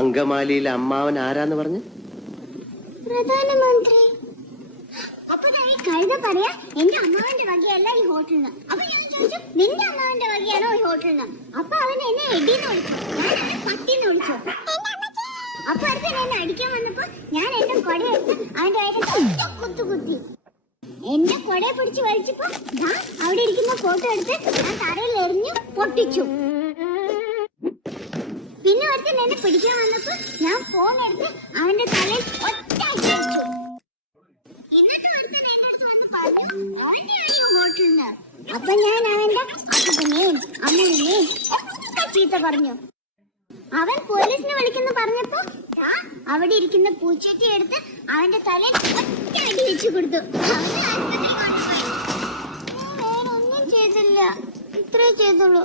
അങ്കമാലിയിലെ അമ്മാവൻ ആരാന്ന് പറഞ്ഞു? പ്രധാനമന്ത്രി. അപ്പൊ ഞാൻ ഈ കഴുത പറയാ എന്റെ അമ്മാവന്റെ വകയല്ല ഈ ഹോട്ടലിന്. അപ്പൊ ഞാൻ ചോദിച്ചു നിന്റെ അമ്മാവന്റെ വകയാണോ ഈ ഹോട്ടലിന്? അപ്പൊ അവൻ എന്നെ എടീന്ന് വിളിച്ചു, ഞാൻ അവനെ പട്ടിന്ന് വിളിച്ചു. അപ്പൊ അടുത്ത് എന്നെ അടിക്കാൻ വന്നപ്പോ ഞാൻ എന്റെ കൊട എടുത്ത് അവന്റെ വയറ്റിൽ കുത്തി. എന്റെ കൊടയെ പിടിച്ച് വലിച്ചപ്പോ അവിടെ ഇരിക്കുന്ന ഫോട്ടോ എടുത്ത് ഞാൻ തറയിൽ എറിഞ്ഞു പൊട്ടിച്ചു. പിന്നെ ഒരുത്തൻ എന്നെ പിടിക്കാൻ വന്നപ്പോ ഞാൻ ഫോൺ എടുത്ത് അവന്റെ തലയിൽ ഒറ്റ അടിച്ചു. എന്നിട്ട് ഒരുത്തൻ എന്റെ അടുത്ത് വന്ന് പറഞ്ഞു ഓനെയായോ ഹോട്ടലിന്. അപ്പൊ ഞാൻ അവന്റെ അപ്പനെയും അമ്മനെയും ഒക്കെ ചീത്ത പറഞ്ഞു. അവൻ പോലീസിനെ വിളിക്കുന്ന പറഞ്ഞപ്പോ അവിടെ ഇരിക്കുന്ന പൂച്ചട്ടി എടുത്ത് അവന്റെ തലയിൽ ഒറ്റ അടി വെച്ചു കൊടുത്തു. അവനെ ആശുപത്രി കൊണ്ടുപോയി. വേറൊന്നും ചെയ്തില്ല, ഇത്രേ ചെയ്തുള്ളൂ.